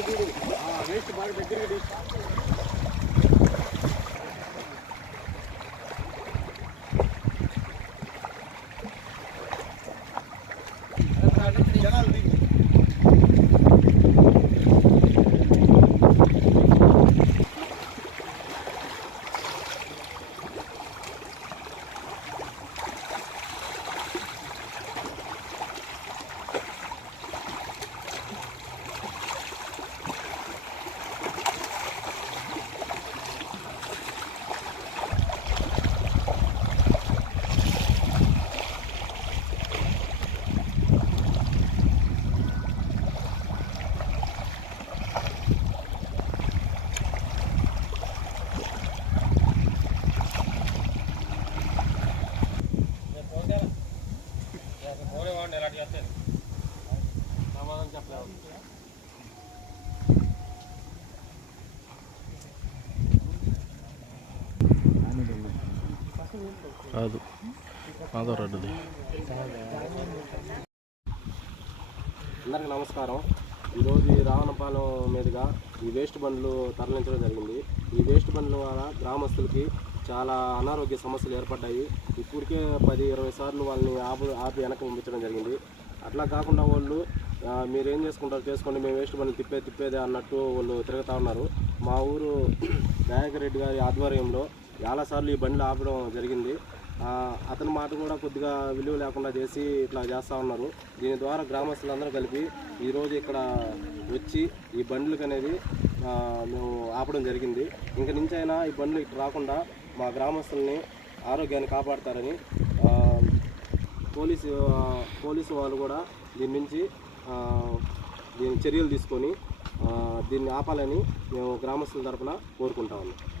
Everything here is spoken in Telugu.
చూడు. వేస్ట్ బాగా దగ్గరగా కాదు. మాధవ్ రెడ్డిది అందరికీ నమస్కారం. ఈరోజు ఈ రావణపాలెం మీదుగా ఈ వేస్ట్ బండ్లు తరలించడం జరిగింది. ఈ వేస్ట్ బండ్ల వల్ల గ్రామస్తులకి చాలా అనారోగ్య సమస్యలు ఏర్పడ్డాయి. ఇప్పటికే పది ఇరవై సార్లు వాళ్ళని ఆపు ఆపి వెనక్కి పంపించడం జరిగింది. అట్లా కాకుండా వాళ్ళు మీరేం మీరు ఏం చేసుకుంటారు చేసుకోండి మేము వేస్ట్ బండ్లు తిప్పే తిప్పేదే అన్నట్టు వాళ్ళు తిరుగుతూ ఉన్నారు. మా ఊరు దయాకర్ రెడ్డి గారి ఆధ్వర్యంలో చాలాసార్లు ఈ బండ్లు ఆపడం జరిగింది. అతని మాట కూడా కొద్దిగా విలువ లేకుండా చేసి ఇట్లా చేస్తూ ఉన్నారు. దీని ద్వారా గ్రామస్తులందరూ కలిపి ఈరోజు ఇక్కడ వచ్చి ఈ బండ్లకు అనేది మేము ఆపడం జరిగింది. ఇంక నుంచి అయినా ఈ బండ్లు ఇటు రాకుండా మా గ్రామస్తుల్ని ఆరోగ్యాన్ని కాపాడతారని పోలీసు పోలీసు వాళ్ళు కూడా దీని నుంచి దీని చర్యలు తీసుకొని దీన్ని ఆపాలని మేము గ్రామస్తుల తరఫున కోరుకుంటా ఉన్నాం.